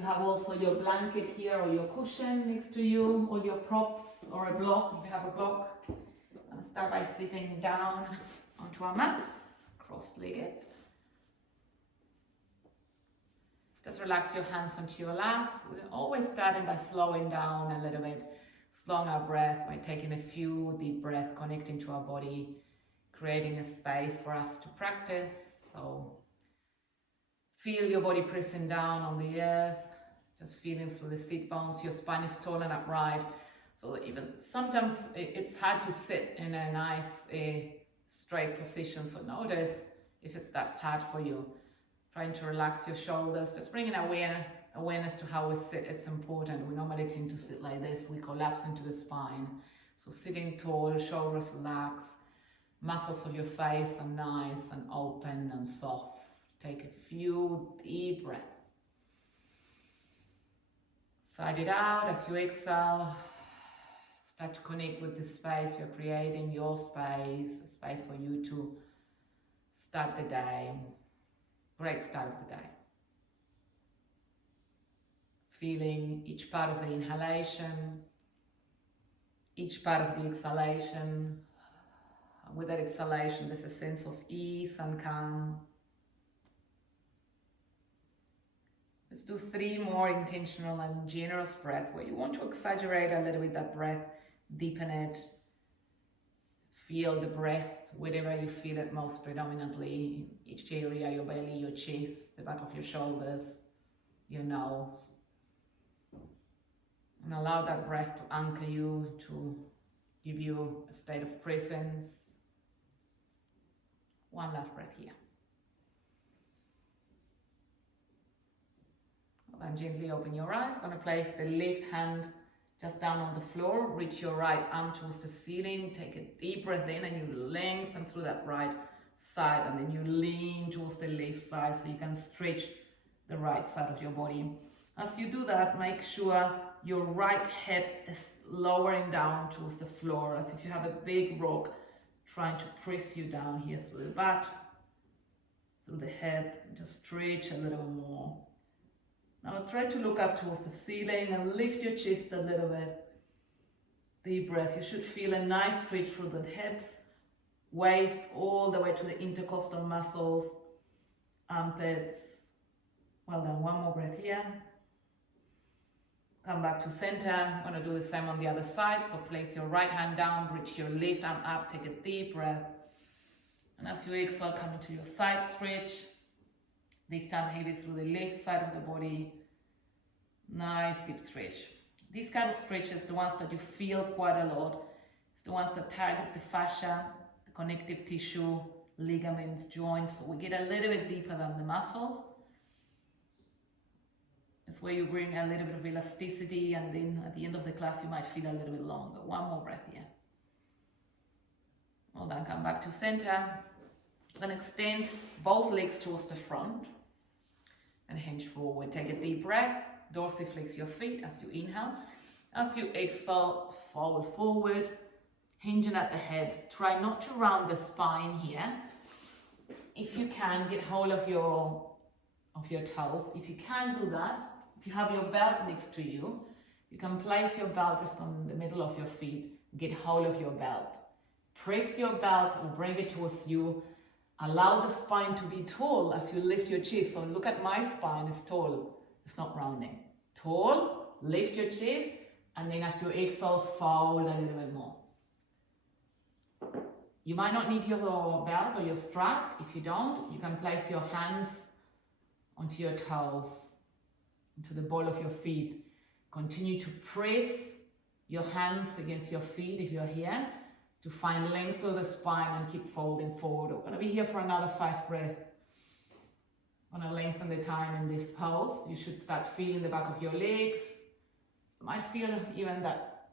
you have also your blanket here or your cushion next to you, or your props or a block, if you have a block. And start by sitting down onto our mats, cross-legged. Just relax your hands onto your laps. We're always starting by slowing down a little bit, slowing our breath by taking a few deep breaths, connecting to our body, creating a space for us to practice. So feel your body pressing down on the earth, just feeling through the sit bones. Your spine is tall and upright. So even sometimes it's hard to sit in a nice straight position. So notice if that's hard for you. Trying to relax your shoulders, just bringing awareness to how we sit. It's important. We normally tend to sit like this. We collapse into the spine. So sitting tall, shoulders relaxed, muscles of your face are nice and open and soft. Take a few deep breaths. Sigh it out as you exhale. Start to connect with the space you're creating, your space, a space for you to start the day. Great start of the day. Feeling each part of the inhalation, each part of the exhalation. With that exhalation, there's a sense of ease and calm. Let's do 3 more intentional and generous breaths where you want to exaggerate a little bit that breath, deepen it. Feel the breath wherever you feel it most predominantly, in each area, your belly, your chest, the back of your shoulders, your nose. And allow that breath to anchor you, to give you a state of presence. One last breath here. Then gently open your eyes. Going to place the left hand just down on the floor. Reach your right arm towards the ceiling. Take a deep breath in and you lengthen through that right side, and then you lean towards the left side so you can stretch the right side of your body. As you do that, make sure your right hip is lowering down towards the floor, as if you have a big rock trying to press you down here through the back, through the hip. Just stretch a little more. Now try to look up towards the ceiling and lift your chest a little bit. Deep breath. You should feel a nice stretch through the hips, waist, all the way to the intercostal muscles, armpits. Well done. One more breath here. Come back to center. I'm going to do the same on the other side. So place your right hand down, reach your left arm up, take a deep breath. And as you exhale, come into your side stretch. This time heavy through the left side of the body. Nice deep stretch. These kind of stretches, the ones that you feel quite a lot, it's the ones that target the fascia, the connective tissue, ligaments, joints. So we get a little bit deeper than the muscles. It's where you bring a little bit of elasticity, and then at the end of the class you might feel a little bit longer. One more breath here. Well done. Come back to center. Then extend both legs towards the front and hinge forward. Take a deep breath. Dorsiflex your feet as you inhale. As you exhale, fold forward, hinging at the hips. Try not to round the spine here. If you can, get hold of your toes. If you can't do that, if you have your belt next to you, you can place your belt just on the middle of your feet. Get hold of your belt. Press your belt and bring it towards you. Allow the spine to be tall as you lift your chest. So look at my spine, it's tall. It's not rounding. Tall, lift your chest, and then as you exhale, fold a little bit more. You might not need your belt or your strap. If you don't, you can place your hands onto your toes, into the ball of your feet. Continue to press your hands against your feet if you're here, to find length of the spine and keep folding forward. We're going to be here for another 5 breaths. I'm going to lengthen the time in this pose. You should start feeling the back of your legs. You might feel even that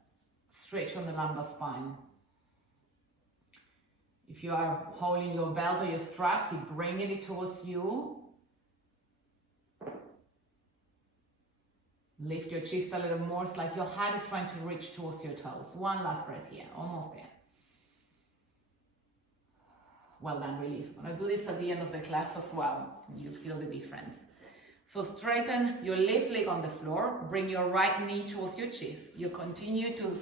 stretch on the lumbar spine. If you are holding your belt or your strap, keep bringing it towards you. Lift your chest a little more. It's like your heart is trying to reach towards your toes. One last breath here, almost there. Well done, release. I'm going to do this at the end of the class as well. You feel the difference. So straighten your left leg on the floor, bring your right knee towards your chest. You continue to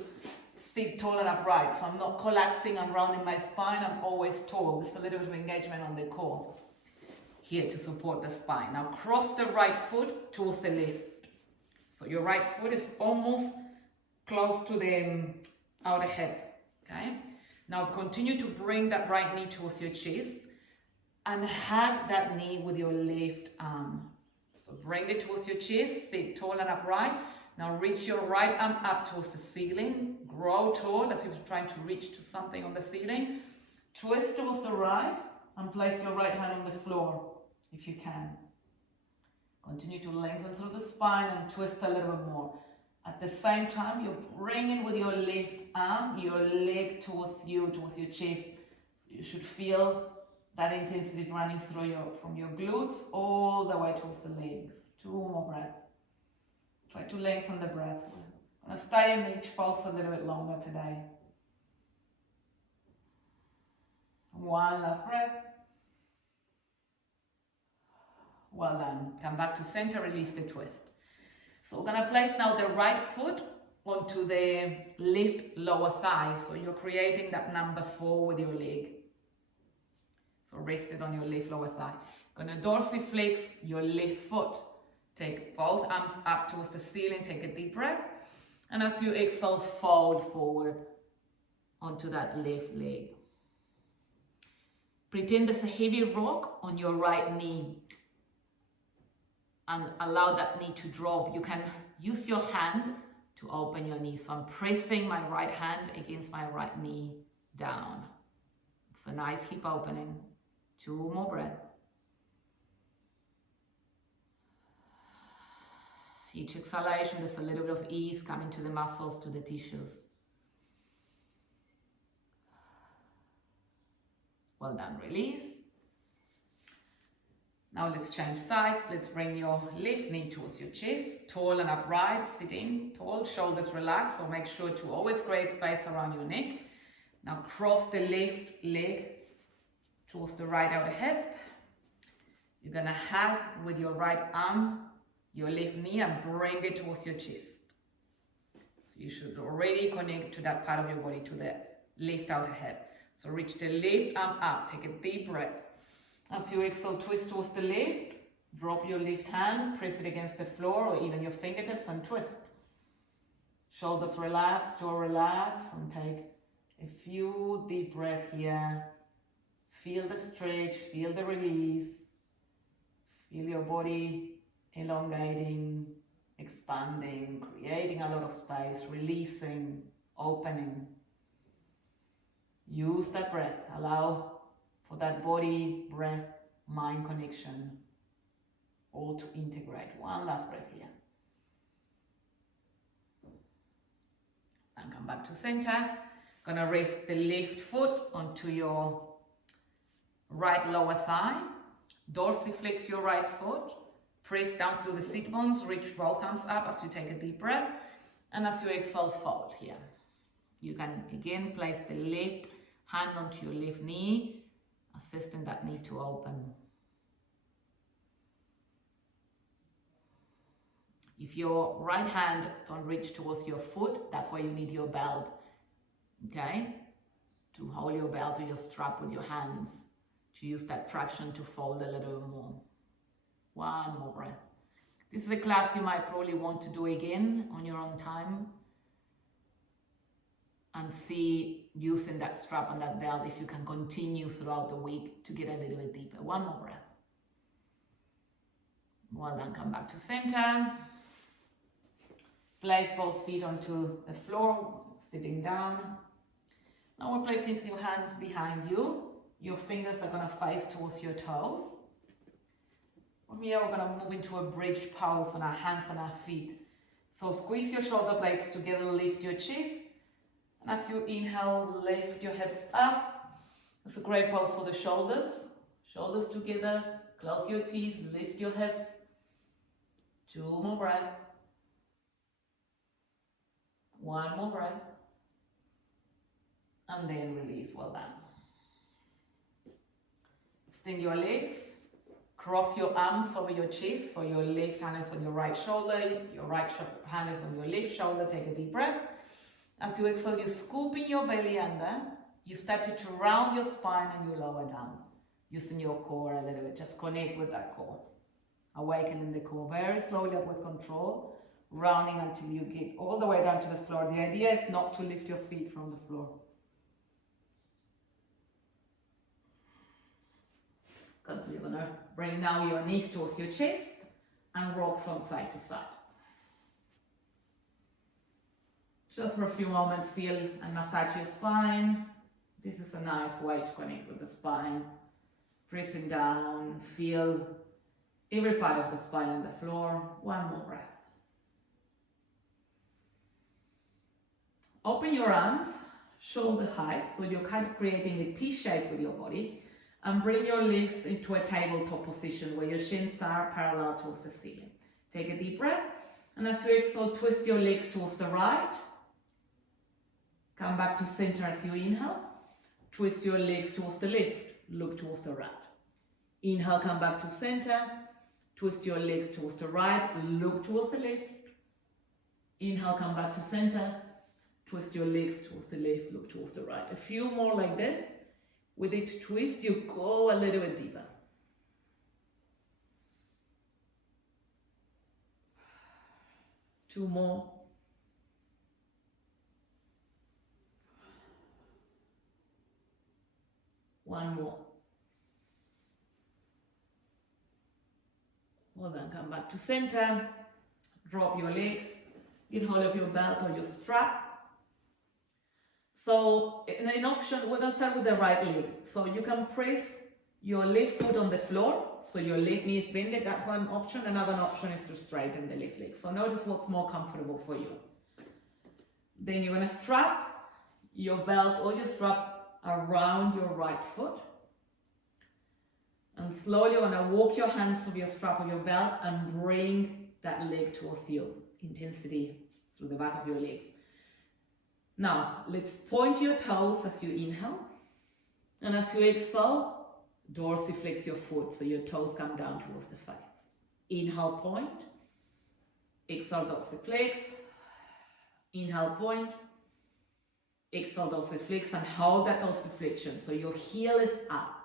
sit tall and upright, so I'm not collapsing and rounding my spine, I'm always tall. There's a little bit of engagement on the core here to support the spine. Now cross the right foot towards the left. So your right foot is almost close to the outer hip, okay? Now continue to bring that right knee towards your chest and hug that knee with your left arm. So bring it towards your chest, sit tall and upright. Now reach your right arm up towards the ceiling. Grow tall as if you're trying to reach to something on the ceiling. Twist towards the right and place your right hand on the floor if you can. Continue to lengthen through the spine and twist a little bit more. At the same time, you're bringing with your left arm, your leg towards you, towards your chest. So you should feel that intensity running through from your glutes all the way towards the legs. 2 more breaths. Try to lengthen the breath. I'm going to stay in each pulse a little bit longer today. 1 last breath. Well done. Come back to center, release the twist. So we're going to place now the right foot onto the left lower thigh. So you're creating that number 4 with your leg. So rest it on your left lower thigh. Going to dorsiflex your left foot. Take both arms up towards the ceiling. Take a deep breath. And as you exhale, fold forward onto that left leg. Pretend there's a heavy rock on your right knee. And allow that knee to drop. You can use your hand to open your knee. So I'm pressing my right hand against my right knee down. It's a nice hip opening. 2 more breaths. Each exhalation, there's a little bit of ease coming to the muscles, to the tissues. Well done, release. Now let's change sides. Let's bring your left knee towards your chest, tall and upright, sitting tall, shoulders relaxed, so make sure to always create space around your neck. Now cross the left leg towards the right outer hip. You're gonna hug with your right arm your left knee and bring it towards your chest. So you should already connect to that part of your body, to the left outer hip. So reach the left arm up, take a deep breath. As you exhale, twist towards the left, drop your left hand, press it against the floor or even your fingertips and twist. Shoulders relax, jaw relax, and take a few deep breaths here. Feel the stretch, feel the release. Feel your body elongating, expanding, creating a lot of space, releasing, opening. Use that breath. Allow for that body, breath, mind connection all to integrate. 1 last breath here. And come back to center. Gonna rest the left foot onto your right lower thigh. Dorsiflex your right foot. Press down through the sit bones. Reach both hands up as you take a deep breath. And as you exhale, fold here. You can again place the left hand onto your left knee, assisting that knee to open. If your right hand don't reach towards your foot, that's why you need your belt, okay? To hold your belt or your strap with your hands, to use that traction to fold a little more. 1 more breath. This is a class you might probably want to do again on your own time and see using that strap and that belt if you can continue throughout the week to get a little bit deeper. 1 more breath. Well done, come back to center. Place both feet onto the floor, sitting down. Now we're placing your hands behind you. Your fingers are gonna face towards your toes. From here, we're gonna move into a bridge pose on our hands and our feet. So squeeze your shoulder blades together, lift your chest. And as you inhale, lift your hips up. It's a great pose for the shoulders. Shoulders together, close your teeth, lift your hips. 2 more breaths. 1 more breath. And then release. Well done. Extend your legs. Cross your arms over your chest, so your left hand is on your right shoulder, your right hand is on your left shoulder. Take a deep breath. As you exhale, you scoop in your belly under. You start to round your spine and you lower down, using your core a little bit. Just connect with that core. Awakening the core very slowly with control, rounding until you get all the way down to the floor. The idea is not to lift your feet from the floor. Good. You're going to bring now your knees towards your chest and rock from side to side. Just for a few moments, feel and massage your spine. This is a nice way to connect with the spine. Pressing down, feel every part of the spine on the floor. One more breath. Open your arms, shoulder height, so you're kind of creating a T shape with your body. And bring your legs into a tabletop position where your shins are parallel towards the ceiling. Take a deep breath, and as you exhale, twist your legs towards the right. Come back to center as you inhale. Twist your legs towards the left. Look towards the right. Inhale, come back to center. Twist your legs towards the right. Look towards the left. Inhale, come back to center. Twist your legs towards the left. Look towards the right. A few more like this. With each twist, you go a little bit deeper. Two more. One more. Well then, come back to center. Drop your legs. Get hold of your belt or your strap. So in option, we're going to start with the right leg. So you can press your left foot on the floor. So your left knee is bended. That's one option. Another option is to straighten the left leg. So notice what's more comfortable for you. Then you're going to strap your belt or your strap around your right foot. And slowly you're going to walk your hands over your strap or your belt and bring that leg towards you. Intensity through the back of your legs. Now, let's point your toes as you inhale. And as you exhale, dorsiflex your foot so your toes come down towards the face. Inhale, point. Exhale, dorsiflex. Inhale, point. Exhale, dorsiflex, and hold that dorsiflexion so your heel is up.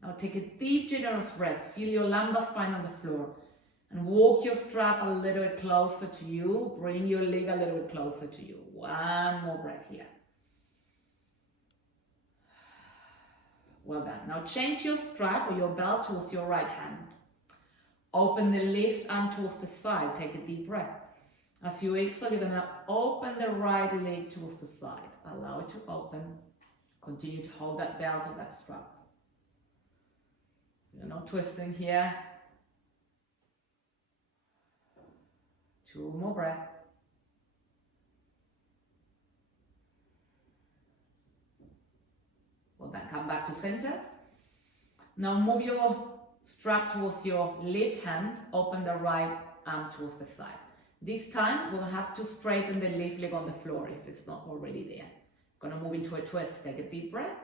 Now take a deep, generous breath. Feel your lumbar spine on the floor. And walk your strap a little bit closer to you. Bring your leg a little bit closer to you. One more breath here. Well done. Now change your strap or your belt towards your right hand. Open the left arm towards the side. Take a deep breath. As you exhale, you're going to open the right leg towards the side. Allow it to open. Continue to hold that belt or that strap. You're not twisting here. Two more breaths. Well, then come back to center. Now move your strap towards your left hand. Open the right arm towards the side. This time we'll have to straighten the left leg on the floor if it's not already there. Gonna move into a twist. Take a deep breath.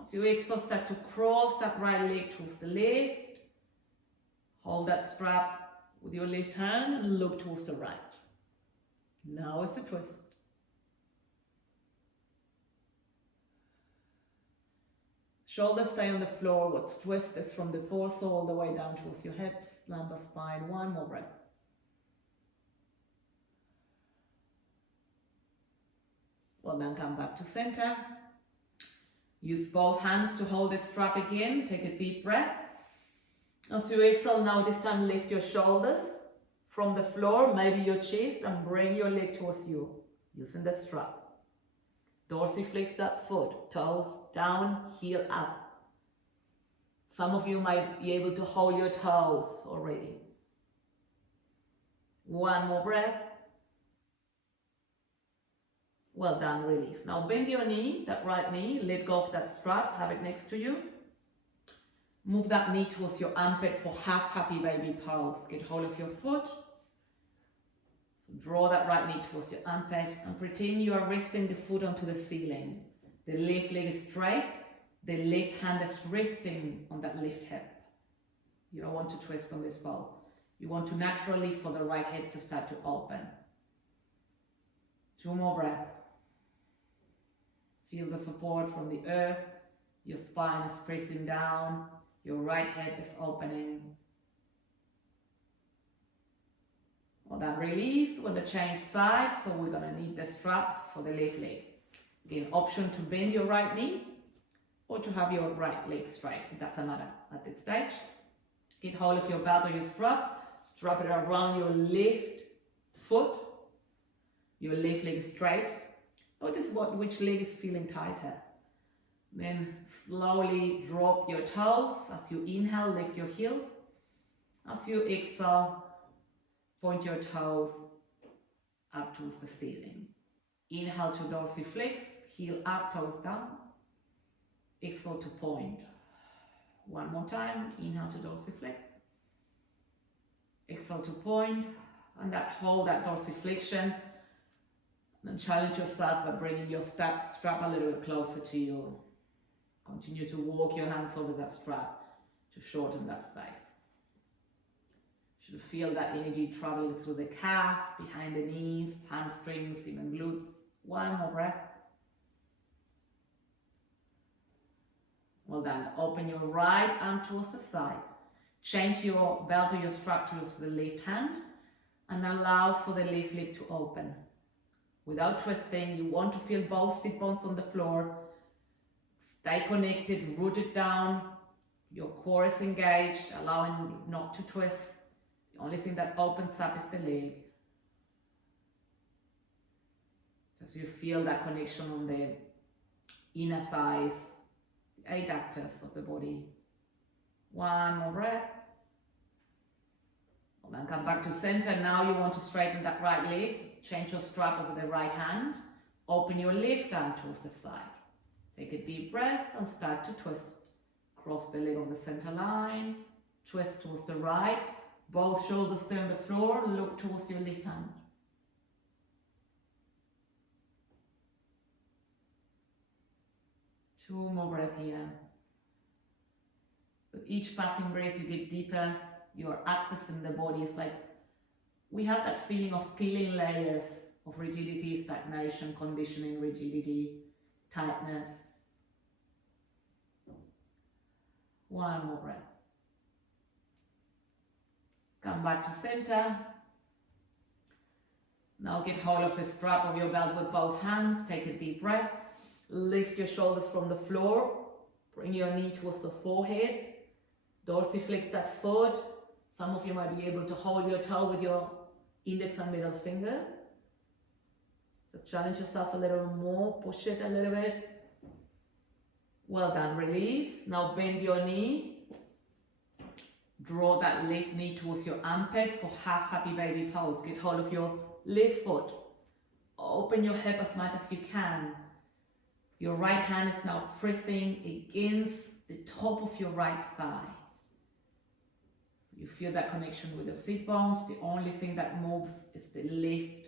As you exhale, start to cross that right leg towards the left. Hold that strap with your left hand and look towards the right. Now is the twist. Shoulders stay on the floor. What twist is from the torso all the way down towards your hips, lumbar spine. One more breath. Well, then come back to center. Use both hands to hold the strap again. Take a deep breath. As you exhale, now this time lift your shoulders from the floor, maybe your chest, and bring your leg towards you using the strap. Dorsiflex that foot, toes down, heel up. Some of you might be able to hold your toes already. One more breath. Well done, release. Now bend your knee, that right knee, let go of that strap, have it next to you. Move that knee towards your armpit for half happy baby pose. Get hold of your foot. So draw that right knee towards your armpit and pretend you are resting the foot onto the ceiling. The left leg is straight. The left hand is resting on that left hip. You don't want to twist on this pose. You want to naturally for the right hip to start to open. 2 more breaths. Feel the support from the earth. Your spine is pressing down. Your right hip is opening. Well, then release when the change side. So we're going to need the strap for the left leg. Again, option to bend your right knee or to have your right leg straight. It doesn't matter at this stage. Get hold of your belt or your strap. Strap it around your left foot. Your left leg is straight. Notice which leg is feeling tighter. Then slowly drop your toes. As you inhale, lift your heels. As you exhale, point your toes up towards the ceiling. Inhale to dorsiflex, heel up, toes down. Exhale to point. One more time, inhale to dorsiflex. Exhale to point, and hold that dorsiflexion. Then challenge yourself by bringing your strap a little bit closer to you. Continue to walk your hands over that strap to shorten that space. You should feel that energy traveling through the calf, behind the knees, hamstrings, even glutes. 1 more breath. Well done. Open your right arm towards the side. Change your belt or your strap towards the left hand and allow for the left leg to open. Without twisting, you want to feel both sit bones on the floor. Stay connected, rooted down. Your core is engaged, allowing not to twist. The only thing that opens up is the leg. As you feel that connection on the inner thighs, the adductors of the body. 1 more breath. And then come back to center. Now you want to straighten that right leg. Change your strap over the right hand. Open your left arm towards the side. Take a deep breath and start to twist. Cross the leg on the center line. Twist towards the right. Both shoulders stay on the floor. Look towards your left hand. Two more breaths here. With each passing breath, you get deeper. You're accessing the body. It's like we have that feeling of peeling layers of rigidity, stagnation, conditioning, rigidity, tightness. 1 more breath. Come back to center. Now get hold of the strap of your belt with both hands. Take a deep breath. Lift your shoulders from the floor. Bring your knee towards the forehead. Dorsiflex that foot. Some of you might be able to hold your toe with your index and middle finger. Just challenge yourself a little more. Push it a little bit. Well done. Release. Now bend your knee. Draw that left knee towards your armpit for half happy baby pose. Get hold of your left foot. Open your hip as much as you can. Your right hand is now pressing against the top of your right thigh. So you feel that connection with your sit bones. The only thing that moves is the left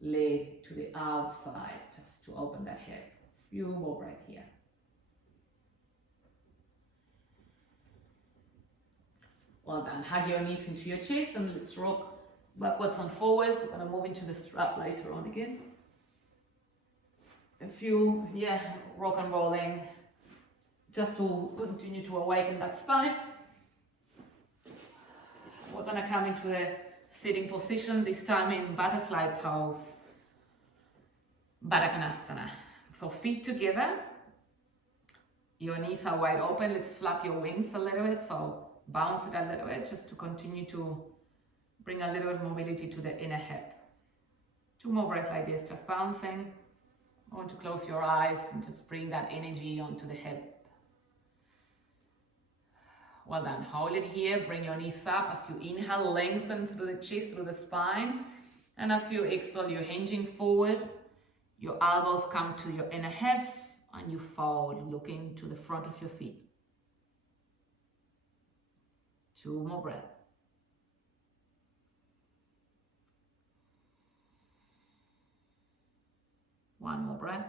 leg to the outside, just to open that hip. Few more breaths here. Well done. Hug your knees into your chest and let's rock backwards and forwards. We're going to move into the strap later on again. A few, rock and rolling, just to continue to awaken that spine. We're going to come into the sitting position, this time in butterfly pose, Vedasana. So feet together, your knees are wide open. Let's flap your wings a little bit, so bounce it a little bit, just to continue to bring a little bit of mobility to the inner hip. 2 more breaths like this, just bouncing. I want to close your eyes and just bring that energy onto the hip. Well done. Hold it here. Bring your knees up. As you inhale, lengthen through the chest, through the spine. And as you exhale, you're hinging forward. Your elbows come to your inner hips and you fold, looking to the front of your feet. 2 more breaths. One more breath.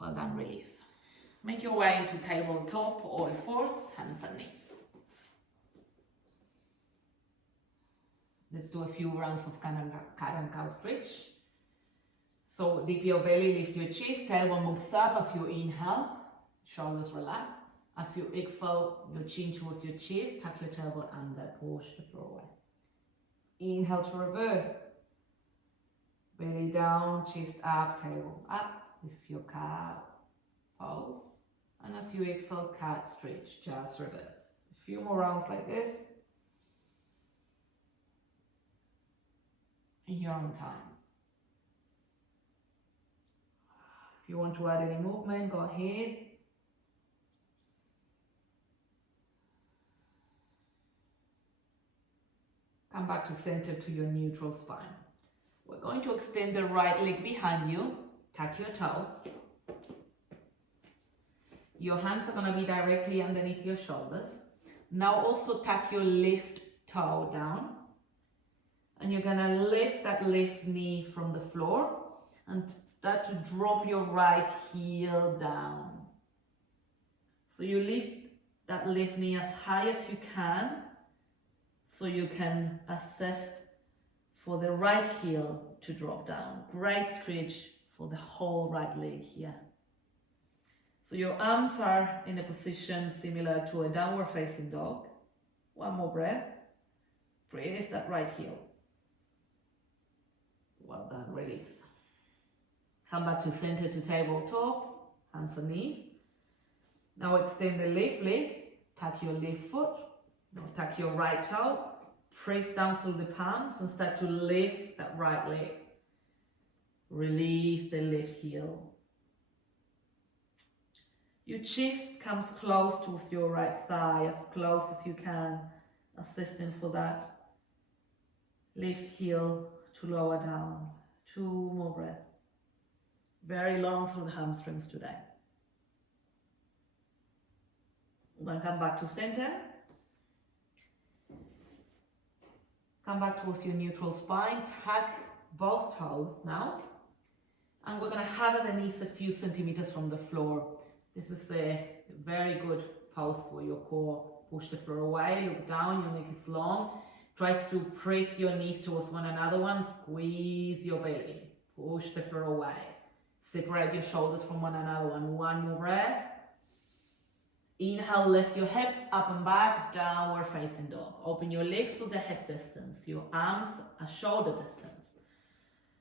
Well done, release. Make your way into tabletop, all fours, hands and knees. Let's do a few rounds of cat and cow stretch. So dip your belly, lift your chest, tailbone moves up as you inhale, shoulders relax. As you exhale, your chin towards your chest, tuck your tailbone under, push the floor away. Inhale to reverse. Belly down, chest up, tailbone up. This is your cow pose. And as you exhale, cat stretch, just reverse. A few more rounds like this. In your own time. If you want to add any movement, go ahead. Come back to center to your neutral spine. We're going to extend the right leg behind you. Tuck your toes. Your hands are going to be directly underneath your shoulders. Now also tuck your left toe down. And you're going to lift that left knee from the floor and start to drop your right heel down. So you lift that left knee as high as you can so you can assess for the right heel to drop down. Great stretch for the whole right leg here. So your arms are in a position similar to a downward facing dog. One more breath. Press that right heel. Well done, release. Come back to center to tabletop, hands and knees. Now extend the left leg, tuck your left foot, now tuck your right toe, press down through the palms and start to lift that right leg. Release the left heel. Your chest comes close to your right thigh, as close as you can, assisting for that. Left heel to lower down. 2 more breaths. Very long through the hamstrings today. Then come back to center. Come back towards your neutral spine. Tuck both toes now. And we're going to have the knees a few centimeters from the floor. This is a very good pose for your core. Push the floor away, look down, your neck is long. Try to press your knees towards one another. Squeeze your belly. Push the floor away. Separate your shoulders from one another. One more breath. Inhale, lift your hips up and back, downward facing dog. Open your legs to the hip distance. Your arms are shoulder distance.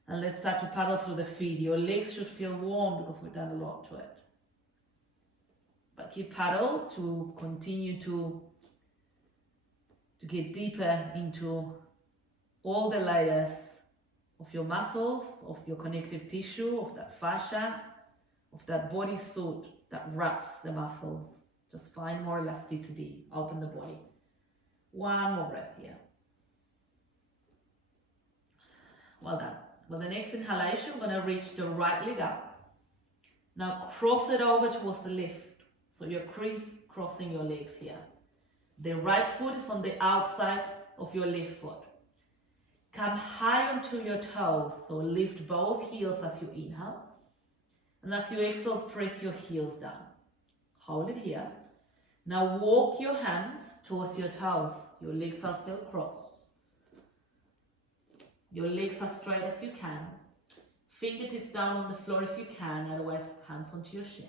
And let's start to paddle through the feet. Your legs should feel warm because we've done a lot to it. But keep paddle to continue to get deeper into all the layers of your muscles, of your connective tissue, of that fascia, of that bodysuit that wraps the muscles. Just find more elasticity, open the body. One more breath here. Well done. With the next inhalation, we're going to reach the right leg up. Now cross it over towards the left. So you're crossing your legs here. The right foot is on the outside of your left foot. Come high onto your toes, so lift both heels as you inhale. And as you exhale, press your heels down. Hold it here. Now walk your hands towards your toes. Your legs are still crossed. Your legs are straight as you can. Fingertips down on the floor if you can, otherwise hands onto your shin.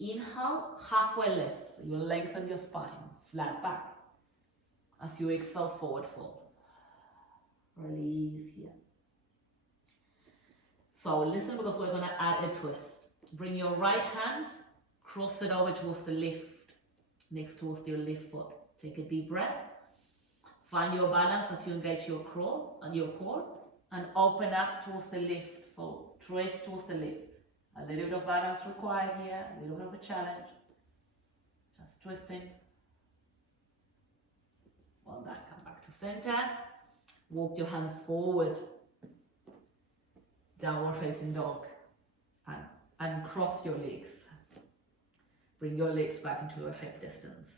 Inhale, halfway lift, so you lengthen your spine, flat back. As you exhale, forward fold. Release here. So listen, because we're going to add a twist. Bring your right hand, cross it over towards the left, next towards your left foot. Take a deep breath. Find your balance as you engage your core, and open up towards the left. So twist towards the left. A little bit of balance required here, a little bit of a challenge. Just twisting. Well done. Come back to center. Walk your hands forward. Downward facing dog. And cross your legs. Bring your legs back into your hip distance.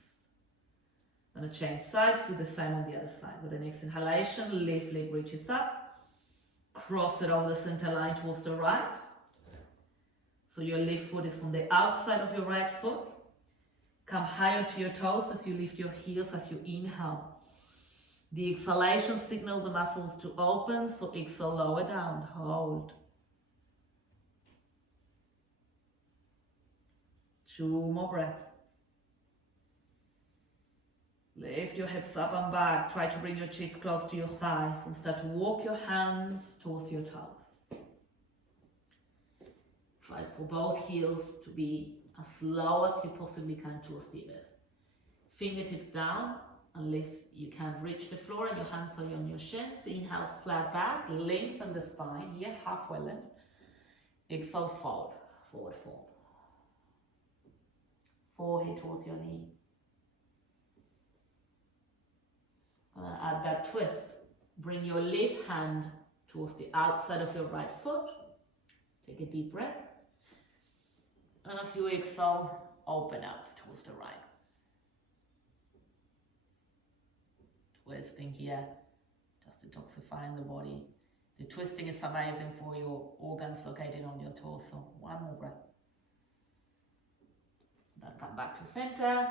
I'm going to change sides, do the same on the other side. With the next inhalation, left leg reaches up. Cross it over the center line towards the right. So your left foot is on the outside of your right foot. Come high onto your toes as you lift your heels as you inhale. The exhalation signals the muscles to open, so exhale, lower down, hold. 2 more breaths. Lift your hips up and back. Try to bring your chest close to your thighs and start to walk your hands towards your toes. Try for both heels to be as low as you possibly can towards the earth. Fingertips down unless you can't reach the floor and your hands are on your shins. Inhale, flat back, lengthen the spine here, halfway length. Exhale, fold, forward fold. Forehead towards your knee. Add that twist. Bring your left hand towards the outside of your right foot. Take a deep breath. And as you exhale, open up towards the right. Twisting here, just detoxifying the body. The twisting is amazing for your organs located on your torso. 1 more breath. Then come back to center.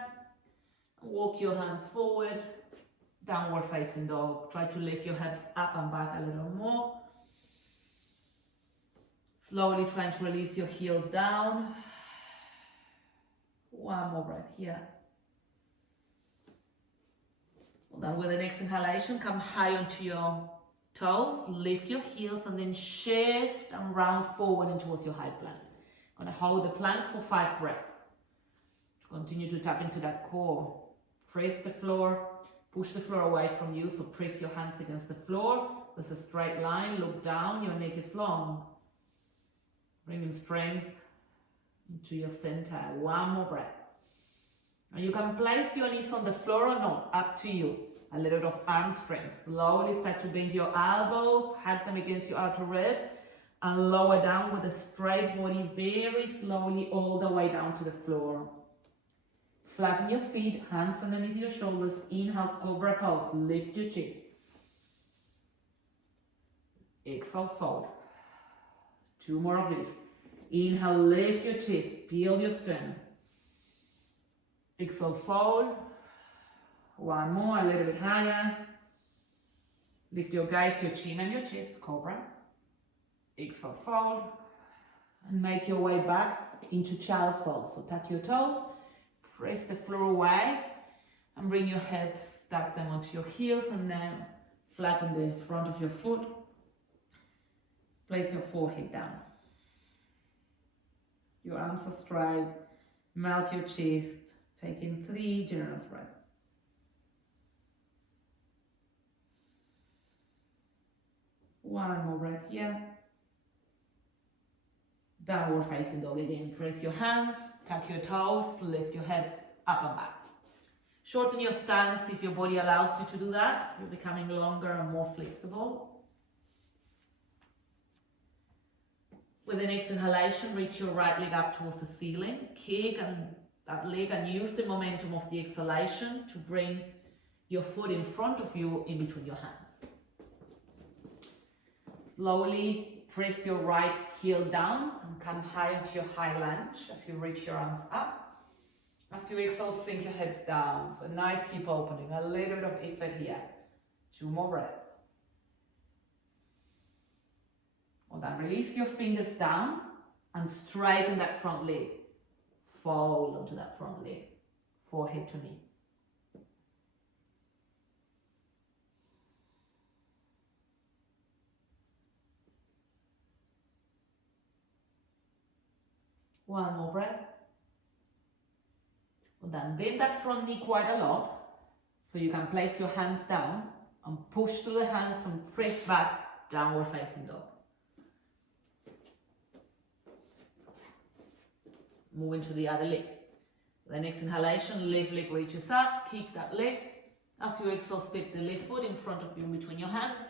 Walk your hands forward. Downward facing dog. Try to lift your hips up and back a little more. Slowly trying to release your heels down. 1 more breath here. Then with the next inhalation, come high onto your toes, lift your heels and then shift and round forward and towards your high plank. Gonna hold the plank for 5 breaths. Continue to tap into that core. Press the floor, push the floor away from you, so press your hands against the floor. There's a straight line, look down, your neck is long. Bring in strength into your center. 1 more breath. And you can place your knees on the floor or not, up to you. A little bit of arm strength. Slowly start to bend your elbows, hug them against your outer ribs, and lower down with a straight body, very slowly all the way down to the floor. Flatten your feet, hands underneath your shoulders. Inhale, cobra pose, lift your chest. Exhale, fold. 2 more of these. Inhale, lift your chest, build your strength. Exhale, fold. 1 more, a little bit higher. Lift your gaze, your chin and your chest, cobra. Exhale, fold. And make your way back into child's pose. So touch your toes, press the floor away, and bring your hips, stack them onto your heels, and then flatten the front of your foot. Place your forehead down. Your arms are straight. Melt your chest. Take in 3 generous breaths. One more breath here. Downward facing dog again. Press your hands, tuck your toes, lift your heads up and back. Shorten your stance if your body allows you to do that. You're becoming longer and more flexible. With the next inhalation, reach your right leg up towards the ceiling. Kick that leg and use the momentum of the exhalation to bring your foot in front of you in between your hands. Slowly press your right heel down and come high onto your high lunge as you reach your arms up. As you exhale, sink your hips down. So a nice hip opening, a little bit of effort here. 2 more breaths. Well, then release your fingers down and straighten that front leg. Fold onto that front leg, forehead to knee. One more breath. Well, then bend that front knee quite a lot, so you can place your hands down and push through the hands and press back, downward facing dog. Move into the other leg. The next inhalation, left leg reaches up, kick that leg. As you exhale, step the left foot in front of you between your hands.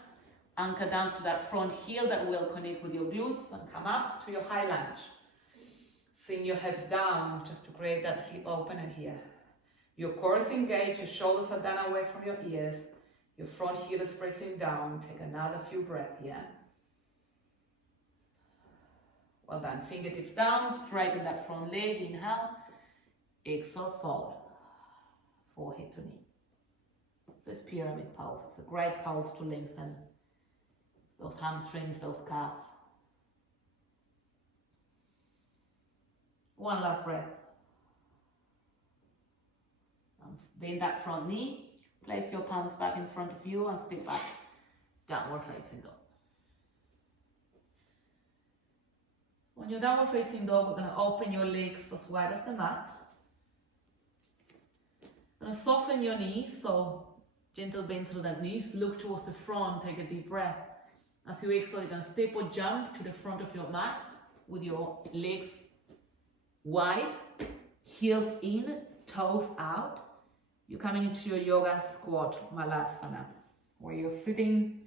Anchor down to that front heel that will connect with your glutes and come up to your high lunge. Sink your hips down just to create that hip opener here. Your core is engaged, your shoulders are down away from your ears. Your front heel is pressing down. Take another few breaths here. Well done. Fingertips down, straighten that front leg, inhale. Exhale, fold. Forehead to knee. This pyramid pose. It's a great pose to lengthen those hamstrings, those calves. One last breath. Bend that front knee. Place your palms back in front of you and step back. Downward facing dog. On your downward facing dog, we're going to open your legs as wide as the mat. Going to soften your knees, so gentle bend through the knees. Look towards the front, take a deep breath. As you exhale, you can step or jump to the front of your mat with your legs wide, heels in, toes out. You're coming into your yoga squat, Malasana, where you're sitting.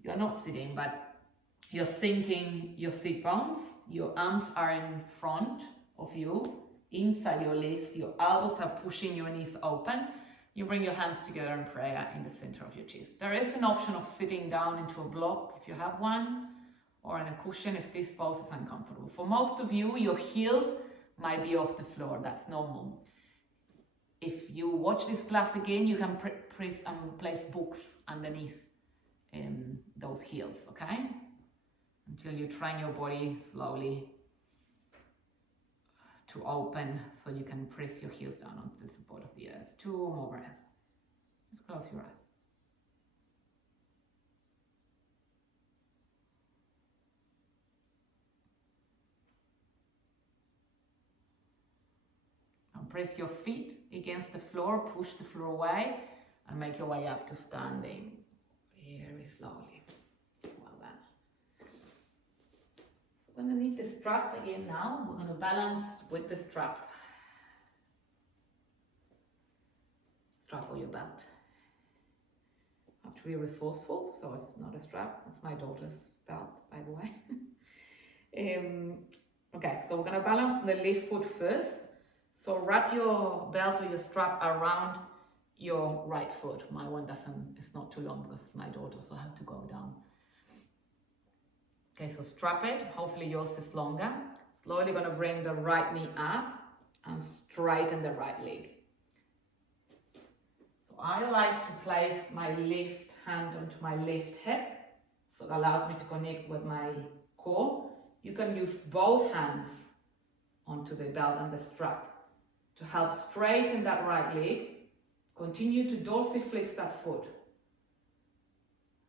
You're not sitting, but you're sinking your sit bones. Your arms are in front of you, inside your legs. Your elbows are pushing your knees open. You bring your hands together in prayer in the center of your chest. There is an option of sitting down into a block if you have one, or in a cushion if this pose is uncomfortable. For most of you, your heels might be off the floor. That's normal. If you watch this class again, you can place books underneath those heels, okay? Until you train your body slowly to open so you can press your heels down onto the support of the earth. 2 more breaths. Just close your eyes. And press your feet against the floor, push the floor away, and make your way up to standing very slowly. Well done. So we're going to need the strap again now. We're going to balance with the strap. Strap or your belt. Have to be resourceful, so if not a strap, it's my daughter's belt, by the way. Okay, so we're going to balance the left foot first. So wrap your belt or your strap around your right foot. My one it's not too long because it's my daughter, so I have to go down. Okay, so strap it. Hopefully yours is longer. Slowly going to bring the right knee up and straighten the right leg. So I like to place my left hand onto my left hip, so it allows me to connect with my core. You can use both hands onto the belt and the strap to help straighten that right leg. Continue to dorsiflex that foot.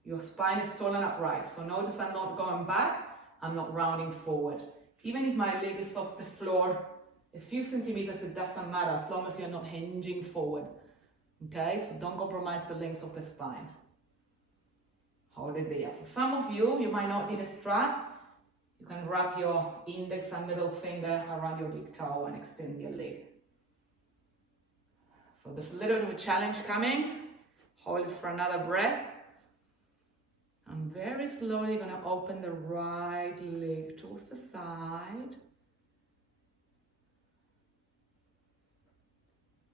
Your spine is tall and upright, so notice I'm not going back, I'm not rounding forward. Even if my leg is off the floor a few centimeters, it doesn't matter as long as you're not hinging forward. Okay, so don't compromise the length of the spine. Hold it there. For some of you, you might not need a strap. You can wrap your index and middle finger around your big toe and extend your leg. So there's a little bit of a challenge coming. Hold it for another breath. I'm very slowly going to open the right leg towards the side.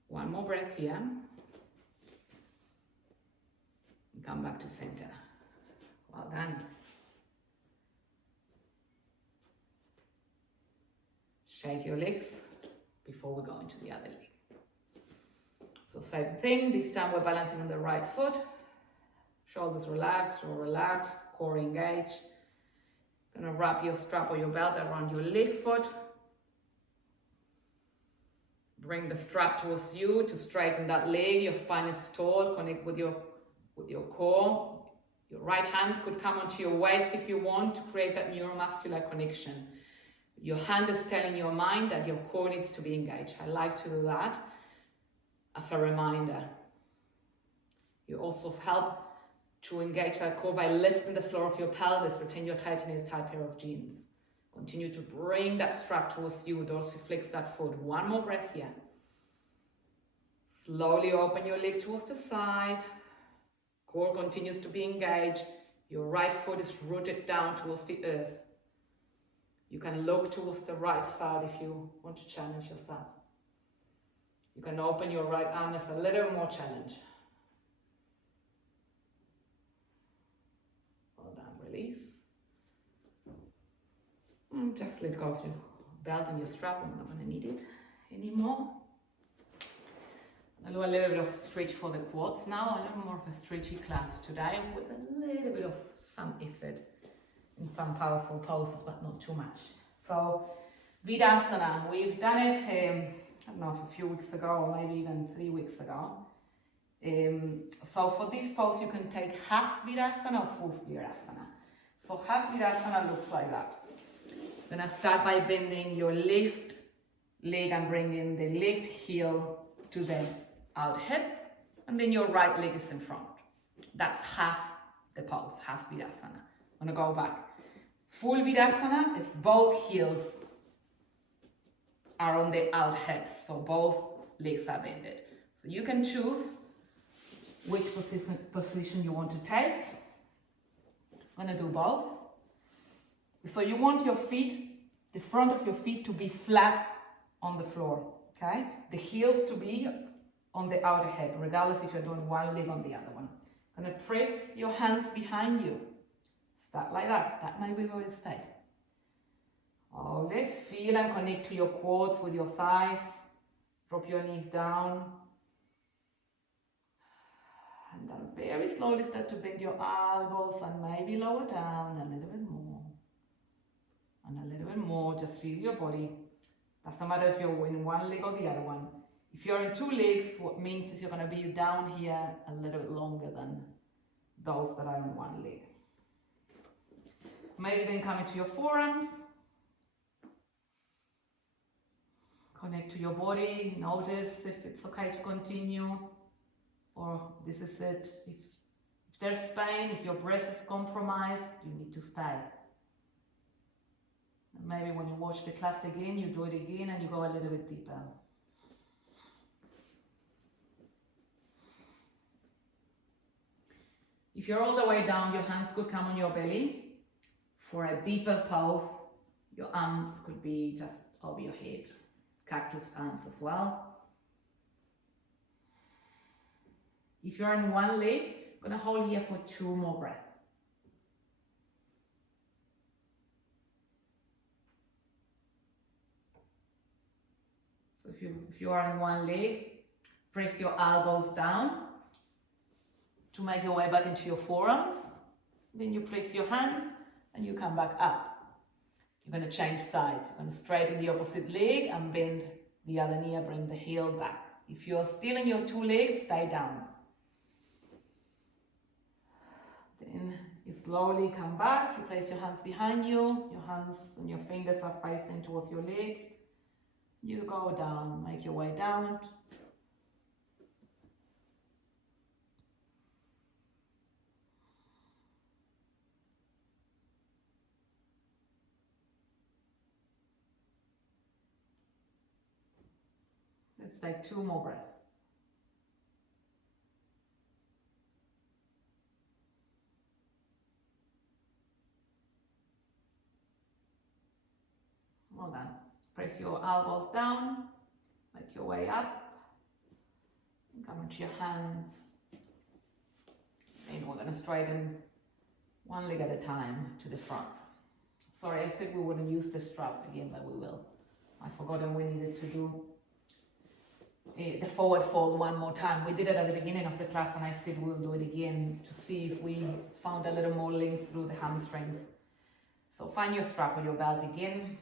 One more breath here. And come back to center. Well done. Shake your legs before we go into the other leg. So same thing, this time we're balancing on the right foot. Shoulders relaxed or relaxed, core engaged. Gonna wrap your strap or your belt around your left foot. Bring the strap towards you to straighten that leg. Your spine is tall, connect with your core. Your right hand could come onto your waist if you want to create that neuromuscular connection. Your hand is telling your mind that your core needs to be engaged. I like to do that as a reminder. You also help to engage that core by lifting the floor of your pelvis. Pretend you're tightening a tight pair of jeans. Continue to bring that strap towards you. Dorsiflex that foot. One more breath here. Slowly open your leg towards the side. Core continues to be engaged. Your right foot is rooted down towards the earth. You can look towards the right side if you want to challenge yourself. You can open your right arm as a little more challenge. Well done, release. And just let go of your belt and your strap. I'm not going to need it anymore. I'll do a little bit of stretch for the quads now, a little more of a stretchy class today with a little bit of some effort in some powerful poses, but not too much. So Vedasana, we've done it, I don't know, a few weeks ago, or maybe even 3 weeks ago. So for this pose, you can take half Vedasana or full Vedasana. So half Vedasana looks like that. You're gonna start by bending your left leg and bringing the left heel to the out hip, and then your right leg is in front. That's half the pose, half Vedasana. I'm gonna go back. Full Vedasana is both heels are on the out hips, so both legs are bended. So you can choose which position you want to take. I'm gonna do both. So you want your feet, the front of your feet to be flat on the floor, okay? The heels to be on the outer hip, regardless if you're doing one leg on the other one. Gonna press your hands behind you. Start like that. That might be where you stay. Hold it. Feel and connect to your quads with your thighs. Drop your knees down. And then very slowly start to bend your elbows and maybe lower down a little bit more. And a little bit more. Just feel your body. Doesn't matter if you're in one leg or the other one. If you're in two legs, what means is you're going to be down here a little bit longer than those that are in one leg. Maybe then come into your forearms. Connect to your body. Notice if it's okay to continue or this is it. If there's pain, if your breath is compromised, you need to stay. And maybe when you watch the class again, you do it again and you go a little bit deeper. If you're all the way down, your hands could come on your belly. For a deeper pose, your arms could be just over your head. Cactus arms as well. If you're in one leg, I'm going to hold here for 2 more breaths. So if you are in one leg, press your elbows down to make your way back into your forearms. Then you place your hands and you come back up. You're going to change sides. You're going to straighten the opposite leg and bend the other knee and bring the heel back. If you're still in your 2 legs, stay down. Then you slowly come back. You place your hands behind you. Your hands and your fingers are facing towards your legs. You go down, make your way down. Let's take 2 more breaths. Well done. Press your elbows down, make your way up, and come into your hands. And we're going to straighten one leg at a time to the front. Sorry, I said we wouldn't use the strap again, but we will. I forgot that we needed to do the forward fold one more time. We did it at the beginning of the class and I said we'll do it again to see if we found a little more length through the hamstrings. So find your strap or your belt again.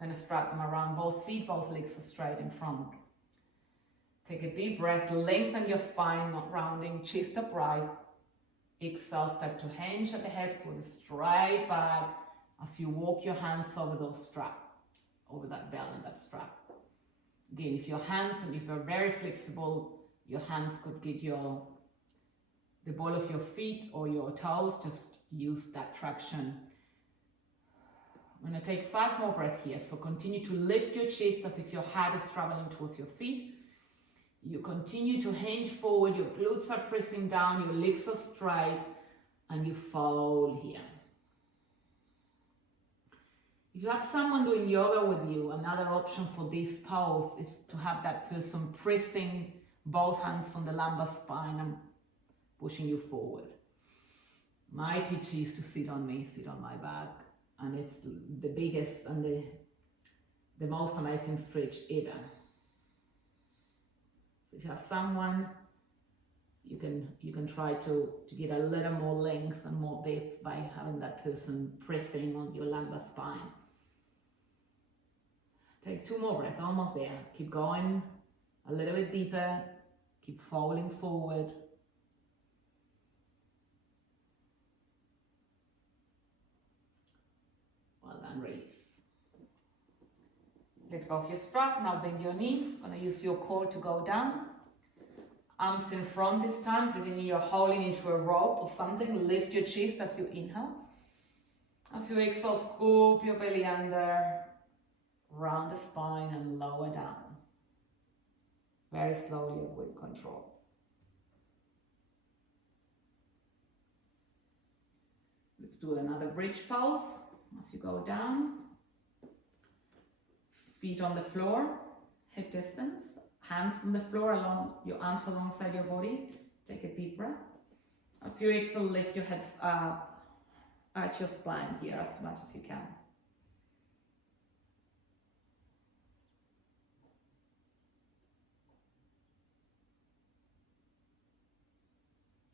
I'm going to strap them around both feet, both legs are straight in front. Take a deep breath, lengthen your spine, not rounding, chest upright. Exhale, start to hinge at the hips with a straight back as you walk your hands over those straps, over that belt and that strap. Again, if your hands, and if you're very flexible, your hands could get the ball of your feet or your toes, just use that traction. I'm going to take 5 more breaths here. So continue to lift your chest as if your heart is traveling towards your feet. You continue to hinge forward, your glutes are pressing down, your legs are straight, and you fold here. If you have someone doing yoga with you, another option for this pose is to have that person pressing both hands on the lumbar spine and pushing you forward. My teacher used to sit on me, sit on my back, And it's the biggest and the most amazing stretch ever. So if you have someone, you can try to get a little more length and more depth by having that person pressing on your lumbar spine. Take 2 more breaths, almost there. Keep going a little bit deeper. Keep falling forward. Well done, release. Let go of your strap. Now bend your knees. Gonna use your core to go down. Arms in front this time, pretending you're holding into a rope or something. Lift your chest as you inhale. As you exhale, scoop your belly under, round the spine and lower down. Very slowly and with control. Let's do another bridge pose as you go down. Feet on the floor, hip distance. Hands on the floor, along your arms alongside your body. Take a deep breath. As you exhale, lift your hips up. Arch your spine here as much as you can.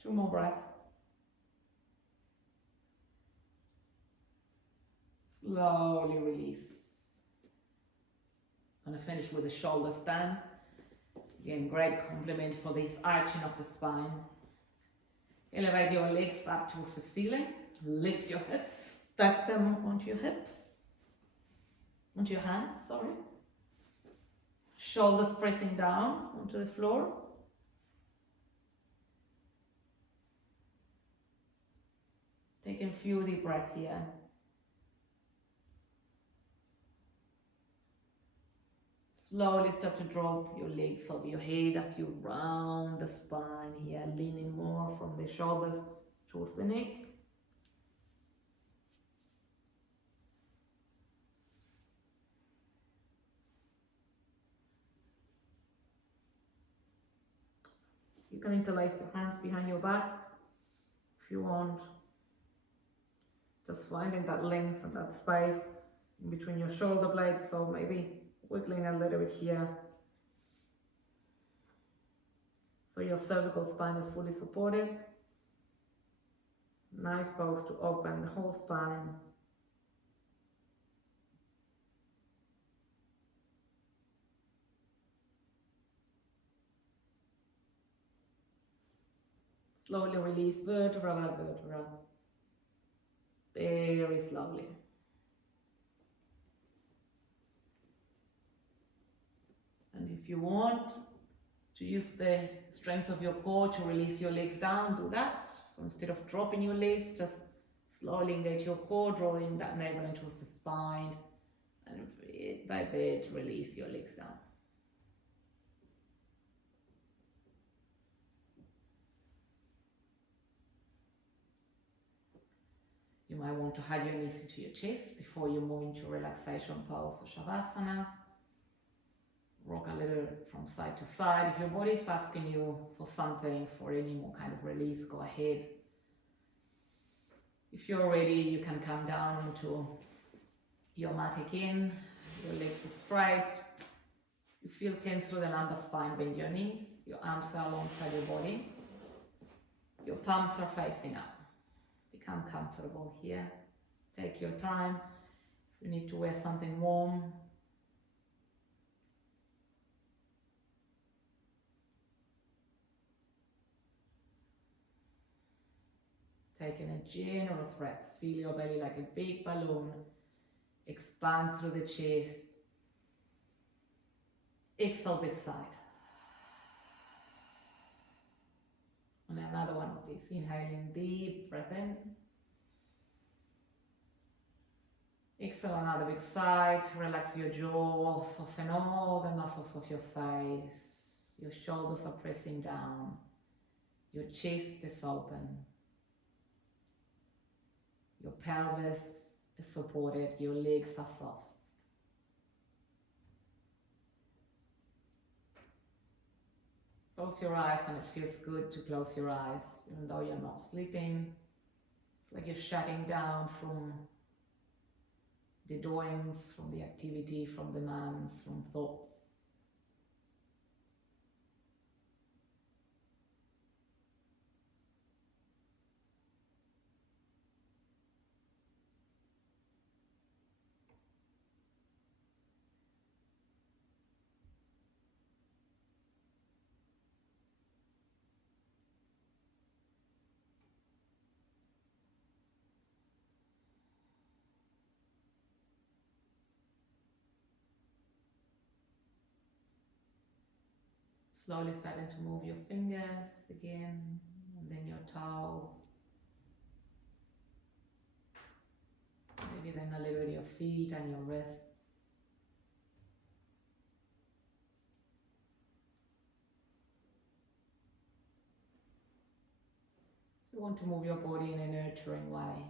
Two more breaths. Slowly release. Gonna finish with a shoulder stand. Again, great compliment for this arching of the spine. Elevate your legs up towards the ceiling. Lift your hips. Stack them onto your hips. Onto your hands, sorry. Shoulders pressing down onto the floor. Taking a few deep breaths here. Slowly start to drop your legs over your head as you round the spine here, leaning more from the shoulders towards the neck. You can interlace your hands behind your back if you want. Just finding that length and that space in between your shoulder blades, so maybe wiggling a little bit here. So your cervical spine is fully supported. Nice pose to open the whole spine. Slowly release vertebra by vertebra. Very slowly. And if you want to use the strength of your core to release your legs down, do that. So instead of dropping your legs, just slowly engage your core, drawing that navel in towards the spine, and bit by bit release your legs down. You might want to hug your knees into your chest before you move into relaxation pose or Shavasana. Rock a little from side to side. If your body is asking you for something, for any more kind of release, go ahead. If you're ready, you can come down into your mat again. Your legs are straight. You feel tense through the lumbar spine, bend your knees. Your arms are alongside your body. Your palms are facing up. Become comfortable here. Take your time. If you need to wear something warm, taking a generous breath. Feel your belly like a big balloon. Expand through the chest. Exhale big side. And another one of these. Inhaling deep breath in. Exhale another big side. Relax your jaw. Soften all the muscles of your face. Your shoulders are pressing down. Your chest is open. Your pelvis is supported. Your legs are soft. Close your eyes, and it feels good to close your eyes, even though you're not sleeping. It's like you're shutting down from the doings, from the activity, from demands, from thoughts. Slowly starting to move your fingers again, and then your toes. Maybe then a little bit your feet and your wrists. So you want to move your body in a nurturing way,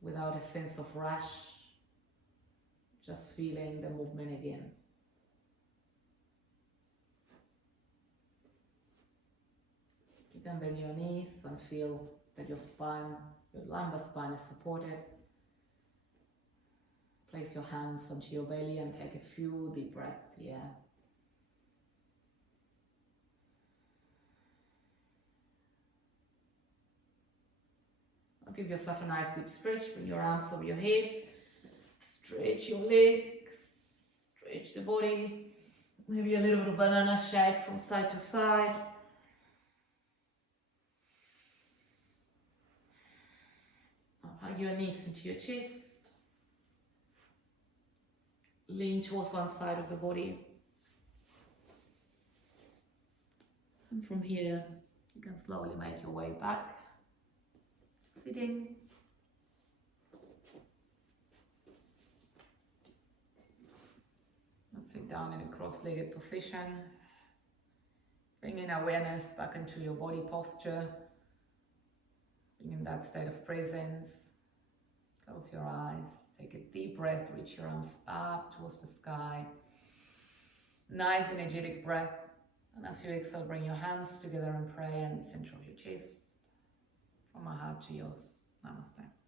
without a sense of rush, just feeling the movement again. You can bend your knees and feel that your spine, your lumbar spine is supported. Place your hands onto your belly and take a few deep breaths here. Now give yourself a nice deep stretch. Bring your arms over your head. Stretch your legs. Stretch the body. Maybe a little bit of banana shape from side to side. Hug your knees into your chest. Lean towards one side of the body. And from here, you can slowly make your way back. Sitting. Let's sit down in a cross-legged position. Bringing awareness back into your body posture. Bringing that state of presence. Close your eyes. Take a deep breath. Reach your arms up towards the sky. Nice energetic breath. And as you exhale, bring your hands together and pray in the center of your chest. From my heart to yours. Namaste.